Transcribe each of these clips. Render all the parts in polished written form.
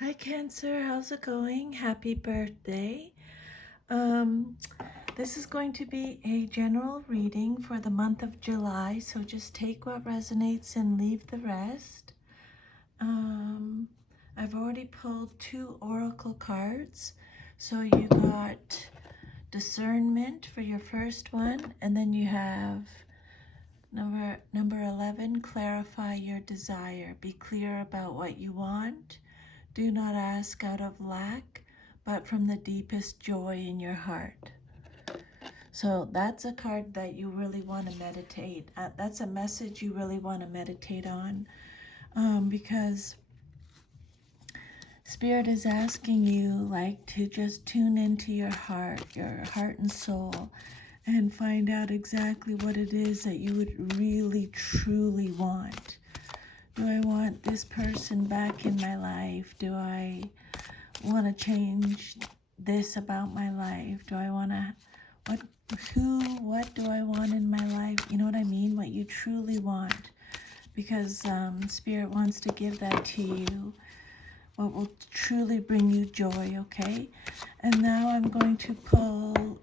Hi Cancer, how's it going? Happy birthday. Um, this is going to be a general reading for the month of July, so just take what resonates and leave the rest. Um, I've already pulled 2 oracle cards. So you got discernment for your first one, and then you have number 11, clarify your desire. Be clear about what you want. Do not ask out of lack, but from the deepest joy in your heart. So that's a card that you really want to meditate. That's a message you really want to meditate on, because Spirit is asking you like to just tune into your heart and soul, and find out exactly what it is that you would really truly want. Do I want this person back in my life? Do I want to change this about my life? Do I want to, what do I want in my life? You know what I mean? What you truly want. Because Spirit wants to give that to you. What will truly bring you joy, okay? And now I'm going to pull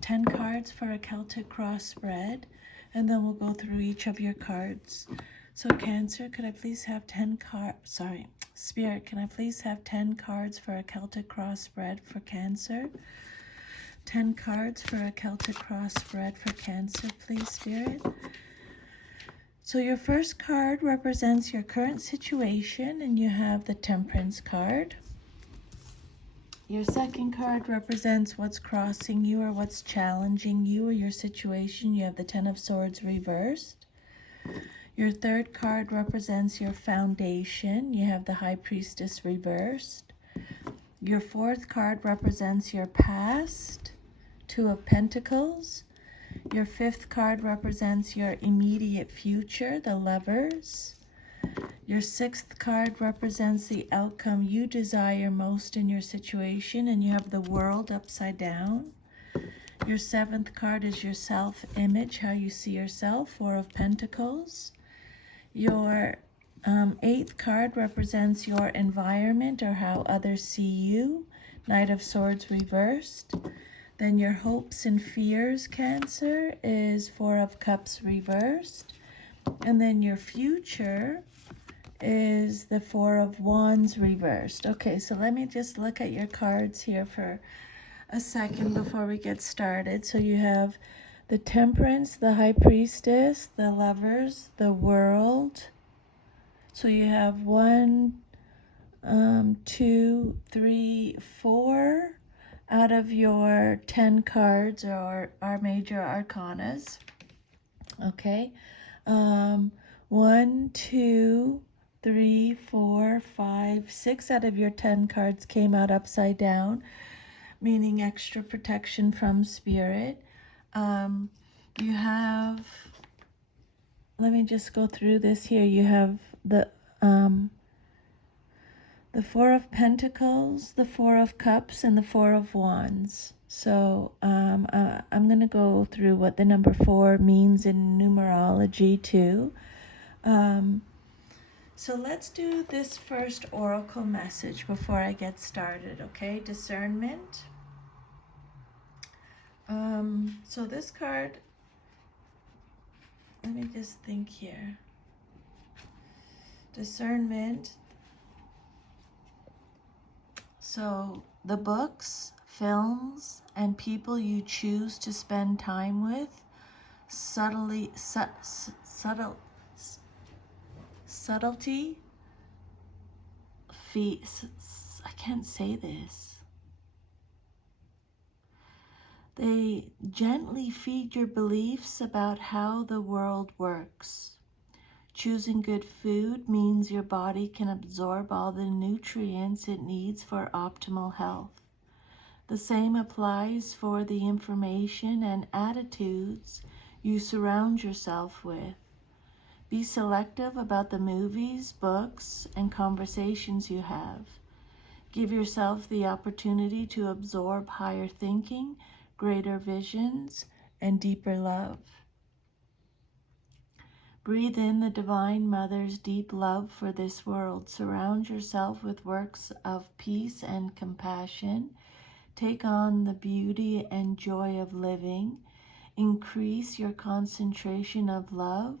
10 cards for a Celtic cross spread. And then we'll go through each of your cards. So Cancer, could I please have 10 cards? Sorry, Spirit, can I please have 10 cards for a Celtic cross spread for Cancer? 10 cards for a Celtic cross spread for Cancer, please, Spirit. So your first card represents your current situation, and you have the Temperance card. Your second card represents what's crossing you or what's challenging you or your situation. You have the Ten of Swords reversed. Your third card represents your foundation. You have the High Priestess reversed. Your fourth card represents your past, Two of Pentacles. Your fifth card represents your immediate future, the Lovers. Your sixth card represents the outcome you desire most in your situation, and you have the World upside down. Your seventh card is your self-image, how you see yourself, Four of Pentacles. Your eighth card represents your environment or how others see you, Knight of Swords reversed. Then your hopes and fears, Cancer, is Four of Cups reversed. And then your future is the Four of Wands reversed. Okay, so let me just look at your cards here for a second before we get started. So you have the Temperance, the High Priestess, the Lovers, the World. So you have 1, 2, 3, 4 out of your 10 cards or our major arcanas. Okay. 1, 2, 3, 4, 5, 6 out of your 10 cards came out upside down, meaning extra protection from Spirit. You have, let me just go through this here. You have the Four of Pentacles, the Four of Cups, and the Four of Wands. So I'm going to go through what the number 4 means in numerology too. So let's do this first oracle message before I get started, okay? Discernment. So this card, let me just think here. Discernment. So the books, films, and people you choose to spend time with subtlety, I can't say this. They gently feed your beliefs about how the world works. Choosing good food means your body can absorb all the nutrients it needs for optimal health. The same applies for the information and attitudes you surround yourself with. Be selective about the movies, books, and conversations you have. Give yourself the opportunity to absorb higher thinking, greater visions, and deeper love. Breathe in the Divine Mother's deep love for this world. Surround yourself with works of peace and compassion. Take on the beauty and joy of living. Increase your concentration of love,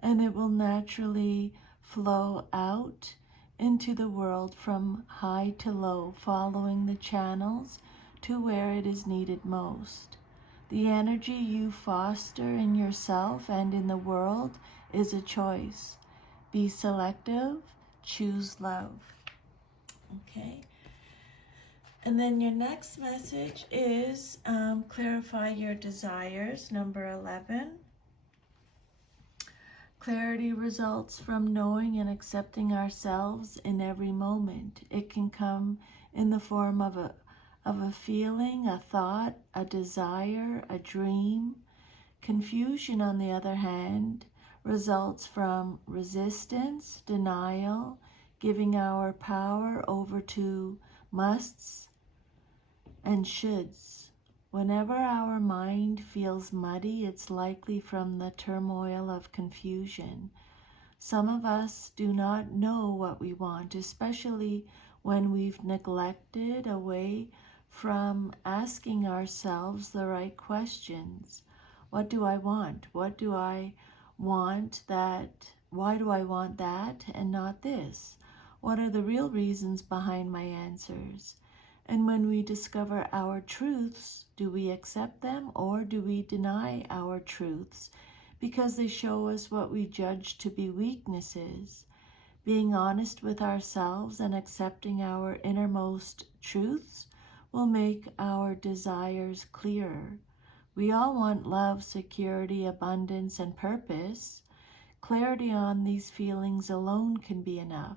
and it will naturally flow out into the world from high to low, following the channels to where it is needed most. The energy you foster in yourself and in the world is a choice. Be selective, choose love. Okay. And then your next message is clarify your desires, number 11. Clarity results from knowing and accepting ourselves in every moment. It can come in the form of a feeling, a thought, a desire, a dream. Confusion, on the other hand, results from resistance, denial, giving our power over to musts and shoulds. Whenever our mind feels muddy, it's likely from the turmoil of confusion. Some of us do not know what we want, especially when we've neglected away from asking ourselves the right questions. What do I want? What do I want that? Why do I want that and not this? What are the real reasons behind my answers? And when we discover our truths, do we accept them or do we deny our truths because they show us what we judge to be weaknesses? Being honest with ourselves and accepting our innermost truths will make our desires clearer. We all want love, security, abundance, and purpose. Clarity on these feelings alone can be enough.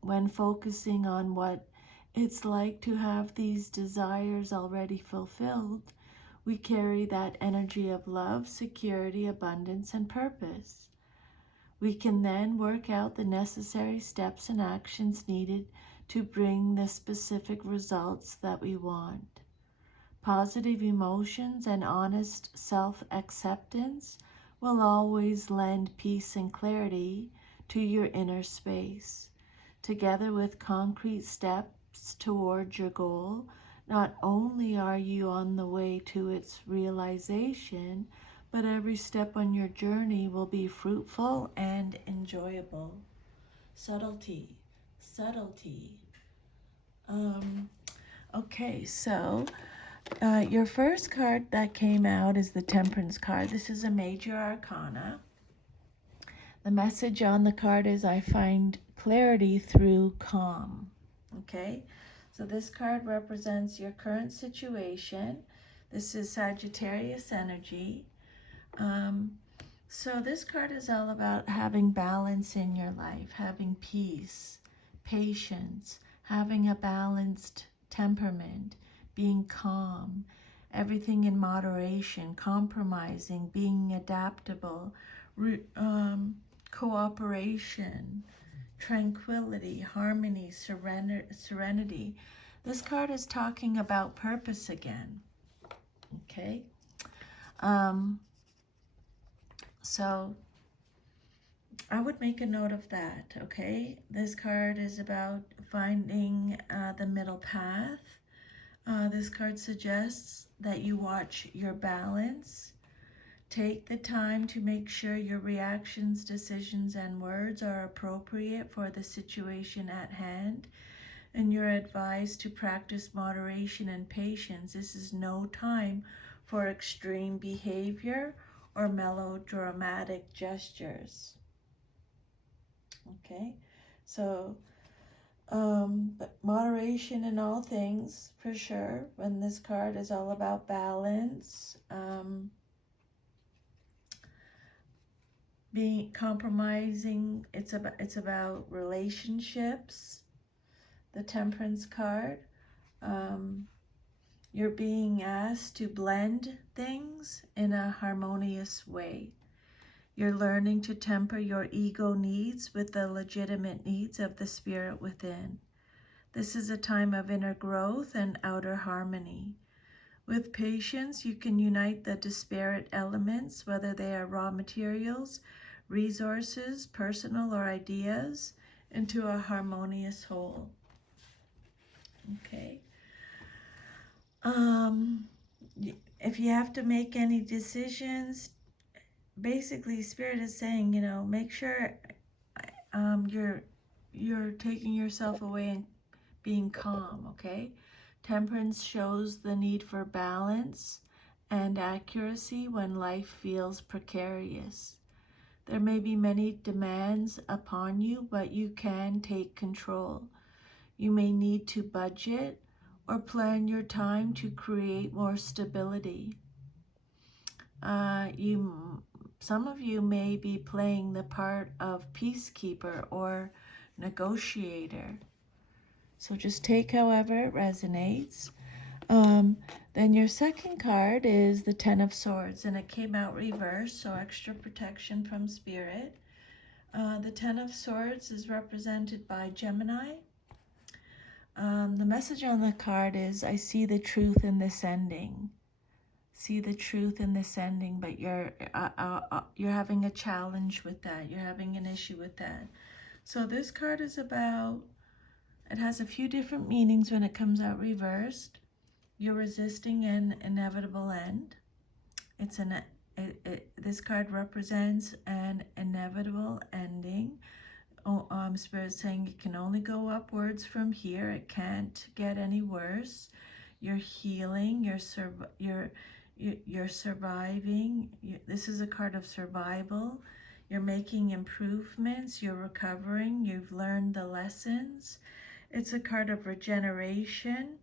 When focusing on what it's like to have these desires already fulfilled, we carry that energy of love, security, abundance, and purpose. We can then work out the necessary steps and actions needed to bring the specific results that we want. Positive emotions and honest self-acceptance will always lend peace and clarity to your inner space. Together with concrete steps toward your goal, not only are you on the way to its realization, but every step on your journey will be fruitful and enjoyable. Subtlety, subtlety. Okay, so your first card that came out is the Temperance card. This is a major arcana. The message on the card is, I find clarity through calm. Okay, so this card represents your current situation. This is Sagittarius energy. So this card is all about having balance in your life, having peace, patience, having a balanced temperament, being calm, everything in moderation, compromising, being adaptable, cooperation, tranquility, harmony, serenity. This card is talking about purpose again. Okay. So I would make a note of that. Okay. This card is about finding the middle path. This card suggests that you watch your balance. Take the time to make sure your reactions, decisions, and words are appropriate for the situation at hand. And you're advised to practice moderation and patience. This is no time for extreme behavior or melodramatic gestures. Okay, so but moderation in all things, for sure. When this card is all about balance, being compromising, it's about relationships. The Temperance card, you're being asked to blend things in a harmonious way. You're learning to temper your ego needs with the legitimate needs of the spirit within. This is a time of inner growth and outer harmony. With patience, you can unite the disparate elements, whether they are raw materials, resources, personal or ideas, into a harmonious whole. Okay. If you have to make any decisions, basically Spirit is saying, make sure you're taking yourself away and being calm, okay? Temperance shows the need for balance and accuracy when life feels precarious. There may be many demands upon you, but you can take control. You may need to budget or plan your time to create more stability. Some of you may be playing the part of peacekeeper or negotiator. So just take however it resonates. Then your second card is the Ten of Swords, and it came out reversed, so extra protection from Spirit. The Ten of Swords is represented by Gemini. The message on the card is, I see the truth in this ending. See the truth in this ending, but you're having a challenge with that. You're having an issue with that. So this card is about, it has a few different meanings when it comes out reversed. You're resisting an inevitable end. This card represents an inevitable ending. Spirit's saying it can only go upwards from here. It can't get any worse. You're healing. You're surviving. This is a card of survival. You're making improvements. You're recovering. You've learned the lessons. It's a card of regeneration,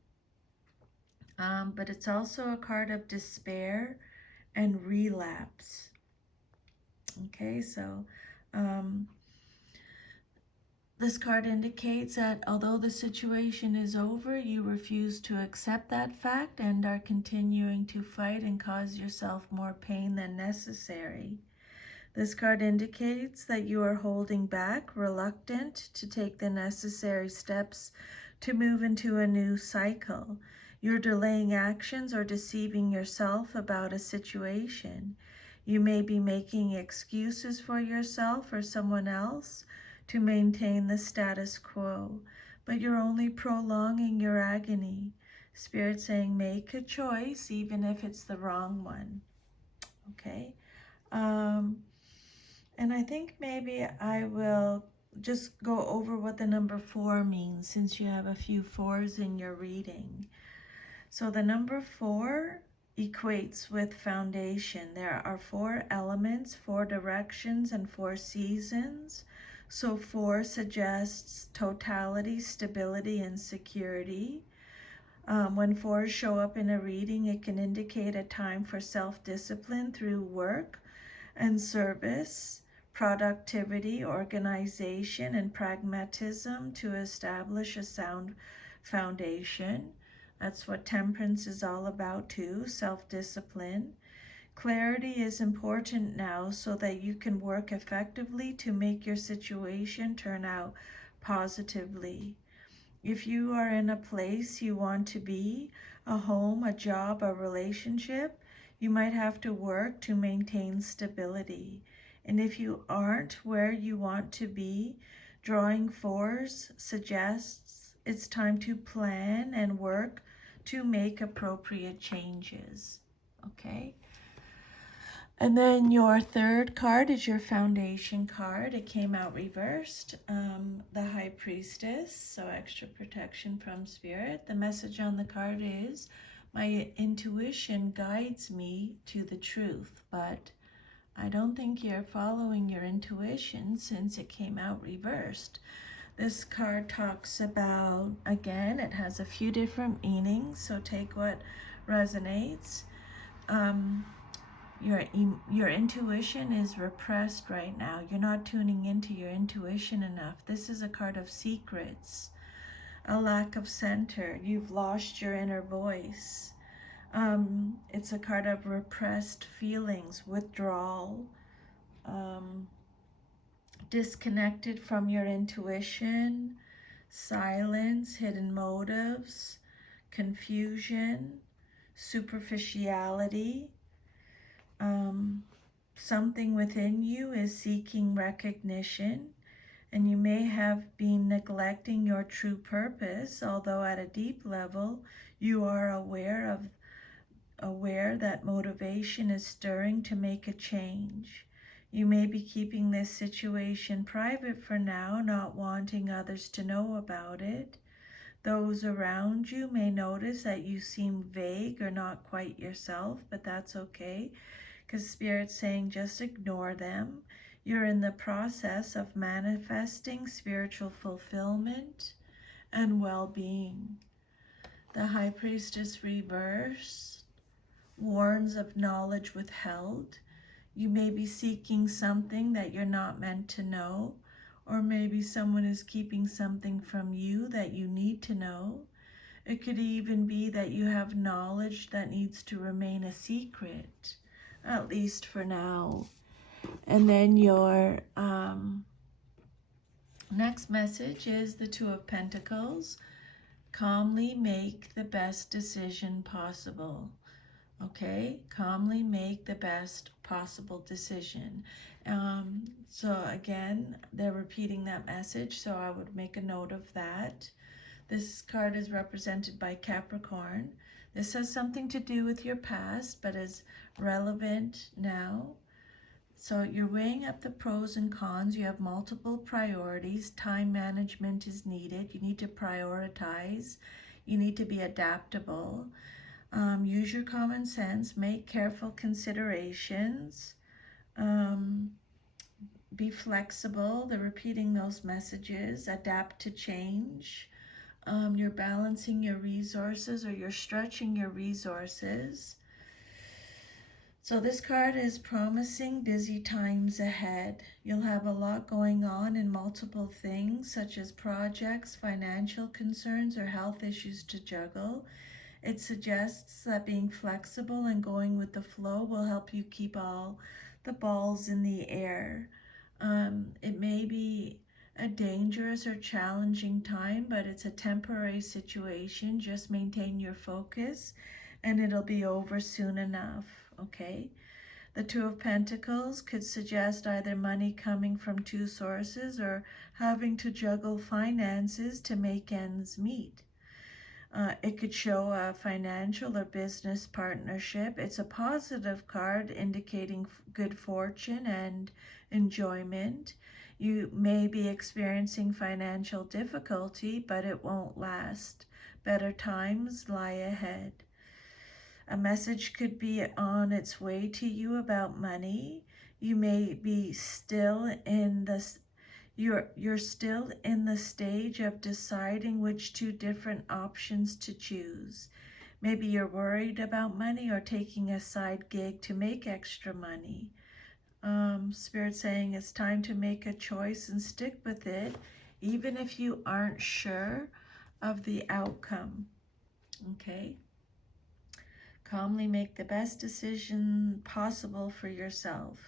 but it's also a card of despair and relapse. Okay, so this card indicates that although the situation is over, you refuse to accept that fact and are continuing to fight and cause yourself more pain than necessary. This card indicates that you are holding back, reluctant to take the necessary steps to move into a new cycle. You're delaying actions or deceiving yourself about a situation. You may be making excuses for yourself or someone else to maintain the status quo, but you're only prolonging your agony. Spirit saying, make a choice, even if it's the wrong one. Okay? And I think maybe I will just go over what the number 4 means, since you have a few 4s in your reading. So the number 4 equates with foundation. There are 4 elements, 4 directions, and 4 seasons. So 4 suggests totality, stability, and security. When 4s show up in a reading, it can indicate a time for self-discipline through work and service, productivity, organization, and pragmatism to establish a sound foundation. That's what temperance is all about too, self-discipline. Clarity is important now so that you can work effectively to make your situation turn out positively. If you are in a place you want to be, a home, a job, a relationship, you might have to work to maintain stability. And if you aren't where you want to be, drawing 4s suggests it's time to plan and work to make appropriate changes. Okay? And then your third card is your foundation card. It came out reversed, the High Priestess, so extra protection from Spirit. The message on the card is, my intuition guides me to the truth, but I don't think you're following your intuition since it came out reversed. This card talks about, again, it has a few different meanings, so take what resonates. Your intuition is repressed right now. You're not tuning into your intuition enough. This is a card of secrets, a lack of center. You've lost your inner voice. It's a card of repressed feelings, withdrawal, disconnected from your intuition, silence, hidden motives, confusion, superficiality. something within you is seeking recognition, and you may have been neglecting your true purpose, although at a deep level you are aware that motivation is stirring to make a change. You may be keeping this situation private for now, not wanting others to know about it. Those around you may notice that you seem vague or not quite yourself, but that's okay, because Spirit's saying just ignore them. You're in the process of manifesting spiritual fulfillment and well-being. The High Priestess reverse warns of knowledge withheld. You may be seeking something that you're not meant to know, or maybe someone is keeping something from you that you need to know. It could even be that you have knowledge that needs to remain a secret, at least for now. And then your next message is the Two of Pentacles. Calmly make the best decision possible. Okay, calmly make the best possible decision. So again, they're repeating that message, so I would make a note of that. This card is represented by Capricorn. This has something to do with your past, but is relevant now. So you're weighing up the pros and cons. You have multiple priorities. Time management is needed. You need to prioritize. You need to be adaptable. Use your common sense. Make careful considerations. Be flexible. They're repeating those messages. Adapt to change. You're balancing your resources, or you're stretching your resources. So this card is promising busy times ahead. You'll have a lot going on in multiple things, such as projects, financial concerns, or health issues to juggle. It suggests that being flexible and going with the flow will help you keep all the balls in the air. It may be a dangerous or challenging time, but it's a temporary situation. Just maintain your focus and it'll be over soon enough, okay? The Two of Pentacles could suggest either money coming from two sources or having to juggle finances to make ends meet. It could show a financial or business partnership. It's a positive card indicating good fortune and enjoyment. You may be experiencing financial difficulty, but it won't last. Better times lie ahead. A message could be on its way to you about money. You may be still in the you're still in the stage of deciding which two different options to choose. Maybe you're worried about money or taking a side gig to make extra money. Spirit saying it's time to make a choice and stick with it, even if you aren't sure of the outcome. Okay? Calmly make the best decision possible for yourself.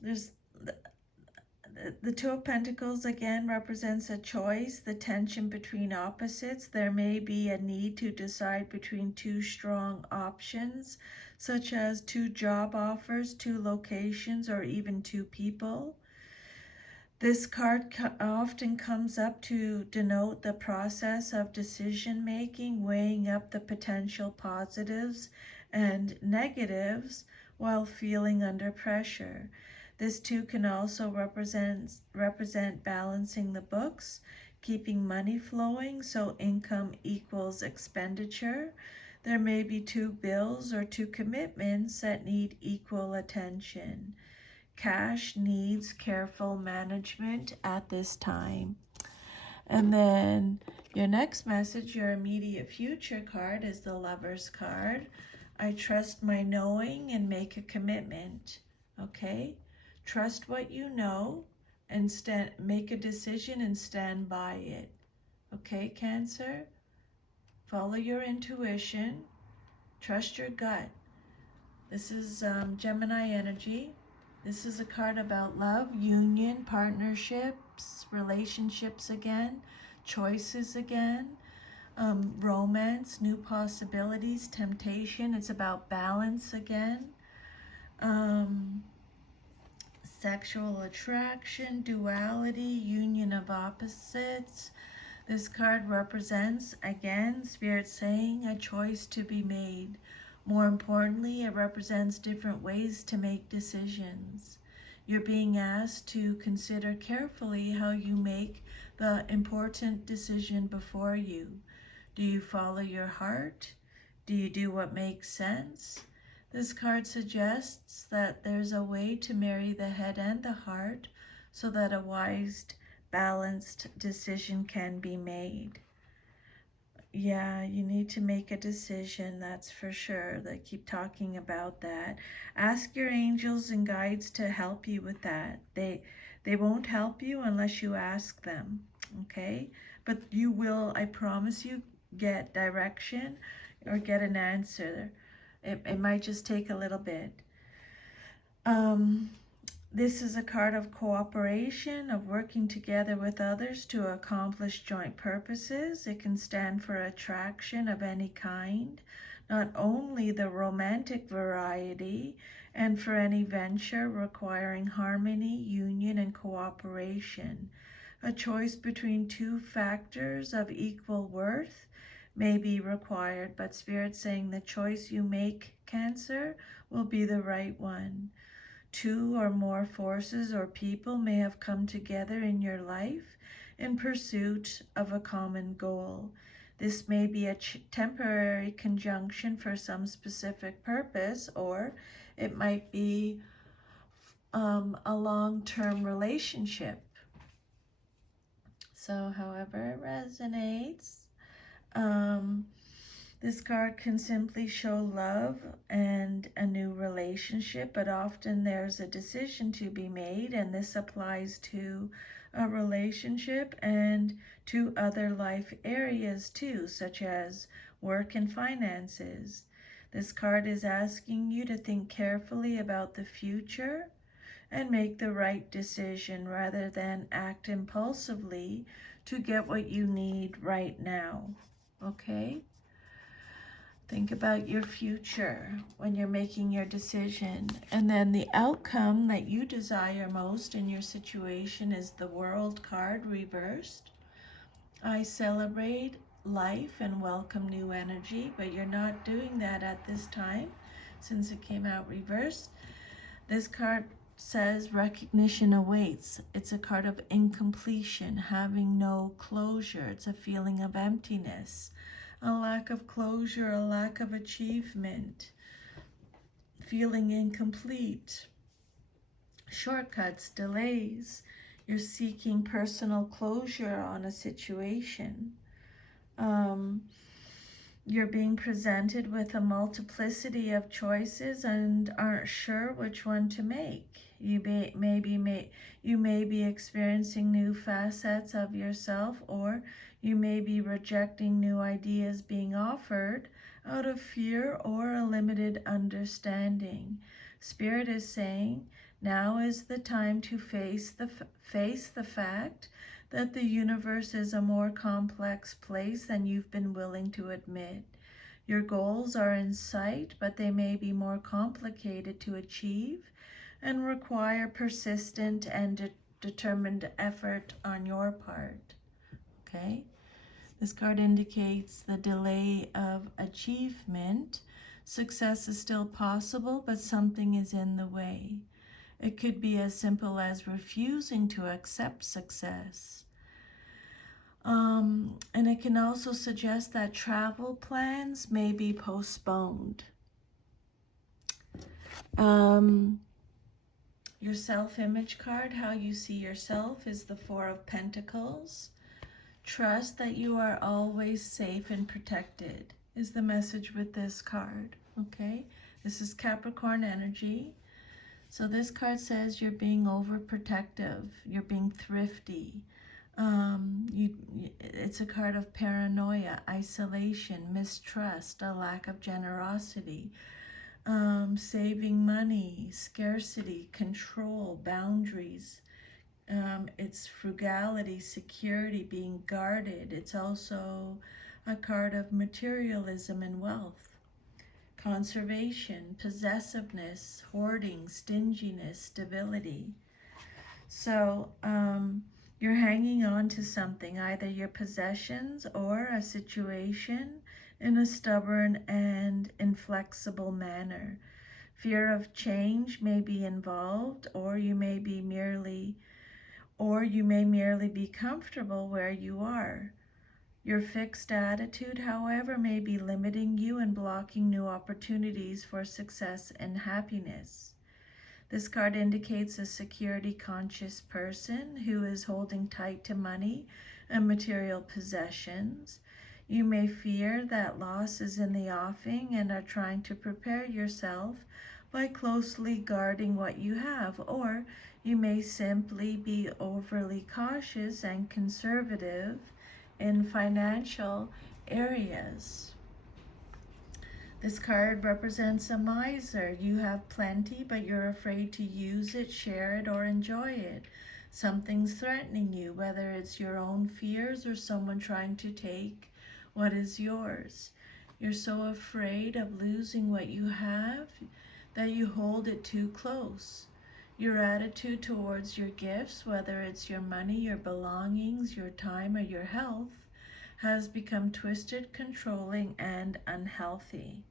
There's the Two of Pentacles again represents a choice, the tension between opposites. There may be a need to decide between two strong options, such as two job offers, two locations, or even two people. This card often comes up to denote the process of decision making, weighing up the potential positives and negatives while feeling under pressure. This too can also represent balancing the books, keeping money flowing so income equals expenditure. There may be two bills or two commitments that need equal attention. Cash needs careful management at this time. And then your next message, your immediate future card, is the Lover's card. I trust my knowing and make a commitment. Okay? Trust what you know and make a decision and stand by it. Okay, Cancer? Follow your intuition. Trust your gut. This is Gemini energy. This is a card about love, union, partnerships, relationships again, choices again. Romance, new possibilities, temptation. It's about balance again. Um, Sexual attraction, duality, union of opposites. This card represents, again, Spirit saying a choice to be made. More importantly, it represents different ways to make decisions. You're being asked to consider carefully how you make the important decision before you. Do you follow your heart? Do you do what makes sense? This card suggests that there's a way to marry the head and the heart so that a wise, balanced decision can be made. Yeah, you need to make a decision, that's for sure. They keep talking about that. Ask your angels and guides to help you with that. They won't help you unless you ask them, okay? But you will, I promise you, get direction or get an answer. It might just take a little bit. This is a card of cooperation, of working together with others to accomplish joint purposes. It can stand for attraction of any kind, not only the romantic variety, and for any venture requiring harmony, union, and cooperation. A choice between two factors of equal worth may be required, but Spirit's saying the choice you make, Cancer, will be the right one. Two or more forces or people may have come together in your life in pursuit of a common goal. This may be a temporary conjunction for some specific purpose, or it might be a long-term relationship. So however it resonates. This card can simply show love and a new relationship, but often there's a decision to be made, and this applies to a relationship and to other life areas too, such as work and finances. This card is asking you to think carefully about the future and make the right decision rather than act impulsively to get what you need right now. Okay? Think about your future when you're making your decision. And then the outcome that you desire most in your situation is the World card reversed. I celebrate life and welcome new energy, but you're not doing that at this time since it came out reversed. This card says recognition awaits. It's a card of incompletion, having no closure. It's a feeling of emptiness, a lack of closure, a lack of achievement, feeling incomplete, shortcuts, delays. You're seeking personal closure on a situation. You're being presented with a multiplicity of choices and aren't sure which one to make. You may be experiencing new facets of yourself, or you may be rejecting new ideas being offered out of fear or a limited understanding. Spirit is saying, now is the time to face the fact that the universe is a more complex place than you've been willing to admit. Your goals are in sight, but they may be more complicated to achieve and require persistent and determined effort on your part. Okay? This card indicates the delay of achievement. Success is still possible, but something is in the way. It could be as simple as refusing to accept success. And it can also suggest that travel plans may be postponed. Your self-image card, how you see yourself, is the Four of Pentacles. Trust that you are always safe and protected is the message with this card, okay? This is Capricorn energy. So this card says you're being overprotective, you're being thrifty. It's a card of paranoia, isolation, mistrust, a lack of generosity, saving money, scarcity, control, boundaries. It's frugality, security, being guarded. It's also a card of materialism and wealth, conservation, possessiveness, hoarding, stinginess, stability. So you're hanging on to something, either your possessions or a situation, in a stubborn and inflexible manner. Fear of change may be involved, or you may merely be comfortable where you are. Your fixed attitude, however, may be limiting you and blocking new opportunities for success and happiness. This card indicates a security-conscious person who is holding tight to money and material possessions. You may fear that loss is in the offing and are trying to prepare yourself by closely guarding what you have, or you may simply be overly cautious and conservative in financial areas. This card represents a miser. You have plenty, but you're afraid to use it, share it, or enjoy it. Something's threatening you, whether it's your own fears or someone trying to take what is yours. You're so afraid of losing what you have that you hold it too close. Your attitude towards your gifts, whether it's your money, your belongings, your time, or your health, has become twisted, controlling, and unhealthy.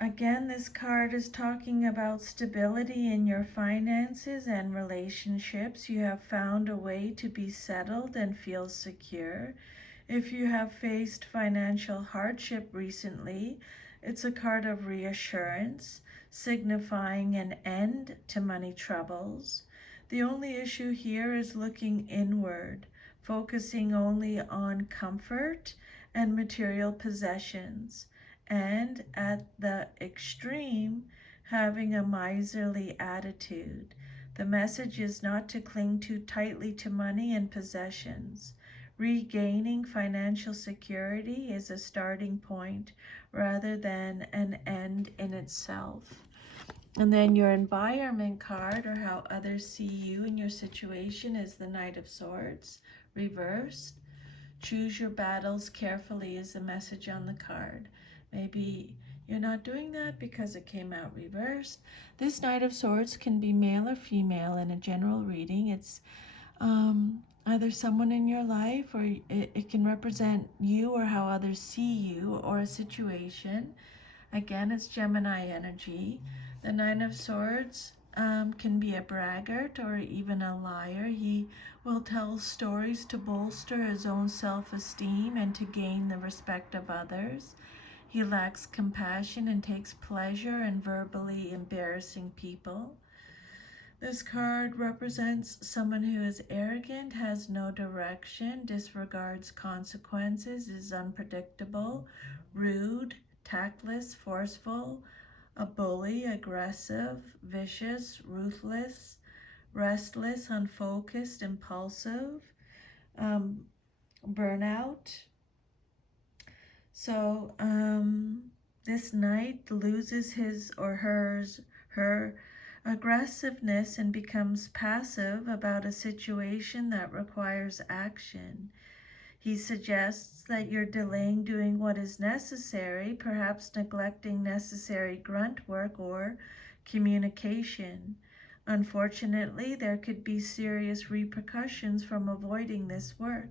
Again, this card is talking about stability in your finances and relationships. You have found a way to be settled and feel secure. If you have faced financial hardship recently, it's a card of reassurance, signifying an end to money troubles. The only issue here is looking inward, focusing only on comfort and material possessions, and at the extreme, having a miserly attitude. The message is not to cling too tightly to money and possessions. Regaining financial security is a starting point rather than an end in itself. And then your environment card, or how others see you and your situation, is the Knight of Swords, reversed. Choose your battles carefully is the message on the card. Maybe you're not doing that because it came out reversed. This Knight of Swords can be male or female in a general reading. It's either someone in your life, or it can represent you or how others see you, or a situation. Again, it's Gemini energy. The Nine of Swords can be a braggart or even a liar. He will tell stories to bolster his own self-esteem and to gain the respect of others. He lacks compassion and takes pleasure in verbally embarrassing people. This card represents someone who is arrogant, has no direction, disregards consequences, is unpredictable, rude, tactless, forceful, a bully, aggressive, vicious, ruthless, restless, unfocused, impulsive, burnout. So this knight loses his or her aggressiveness and becomes passive about a situation that requires action. He suggests that you're delaying doing what is necessary, perhaps neglecting necessary grunt work or communication. Unfortunately, there could be serious repercussions from avoiding this work.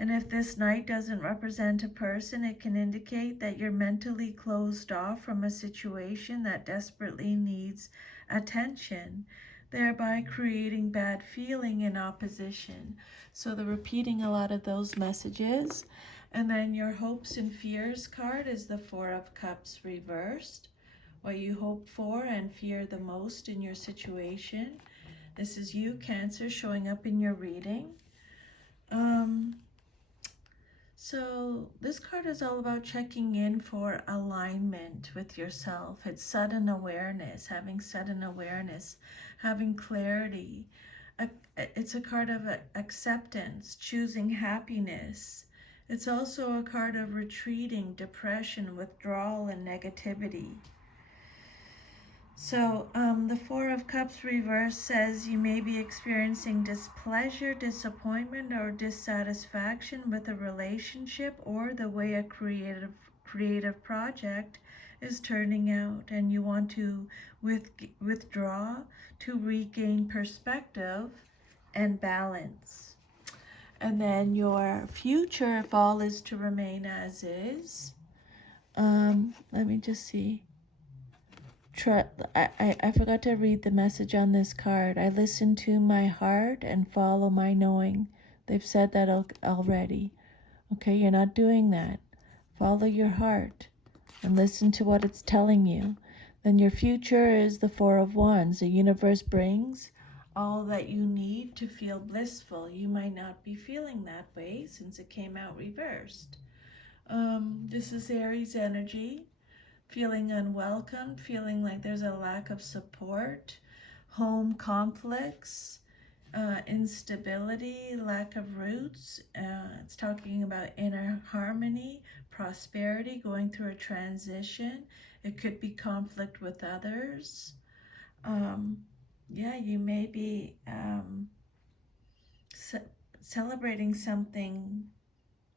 And if this knight doesn't represent a person, it can indicate that you're mentally closed off from a situation that desperately needs attention, thereby creating bad feeling and opposition. So they're repeating a lot of those messages. And then your hopes and fears card is the Four of Cups reversed. What you hope for and fear the most in your situation. This is you, Cancer, showing up in your reading. So this card is all about checking in for alignment with yourself. It's sudden awareness, having sudden awareness, having clarity. It's a card of acceptance, choosing happiness. It's also a card of retreating, depression, withdrawal, and negativity. So, the Four of Cups reverse says you may be experiencing displeasure, disappointment, or dissatisfaction with a relationship or the way a creative project is turning out, and you want to withdraw to regain perspective and balance. And then your future, if all is to remain as is. Let me just see. I forgot to read the message on this card. I listen to my heart and follow my knowing. They've said that already. Okay, you're not doing that. Follow your heart and listen to what it's telling you. Then your future is the Four of Wands. The universe brings all that you need to feel blissful. You might not be feeling that way since it came out reversed. This is Aries energy. Feeling unwelcome, feeling like there's a lack of support, home conflicts, instability, lack of roots. It's talking about inner harmony, prosperity, going through a transition. It could be conflict with others. Yeah, you may be celebrating something,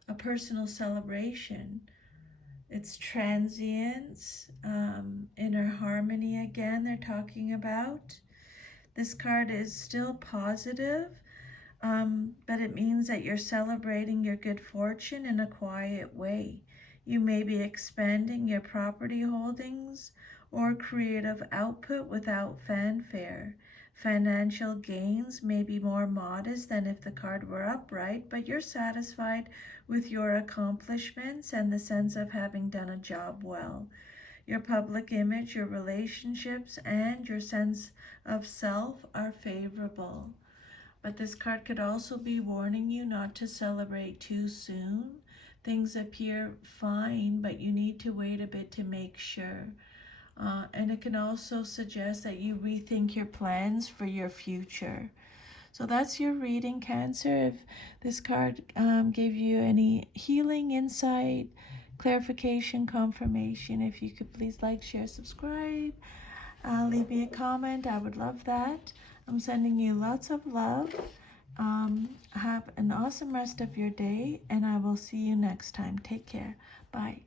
a personal celebration. It's transience, inner harmony again, they're talking about. This card is still positive, but it means that you're celebrating your good fortune in a quiet way. You may be expanding your property holdings or creative output without fanfare. Financial gains may be more modest than if the card were upright, but you're satisfied with your accomplishments and the sense of having done a job well. Your public image, your relationships, and your sense of self are favorable. But this card could also be warning you not to celebrate too soon. Things appear fine, but you need to wait a bit to make sure. And it can also suggest that you rethink your plans for your future. So that's your reading, Cancer. If this card gave you any healing, insight, clarification, confirmation, if you could please like, share, subscribe, leave me a comment. I would love that. I'm sending you lots of love. Have an awesome rest of your day, and I will see you next time. Take care. Bye.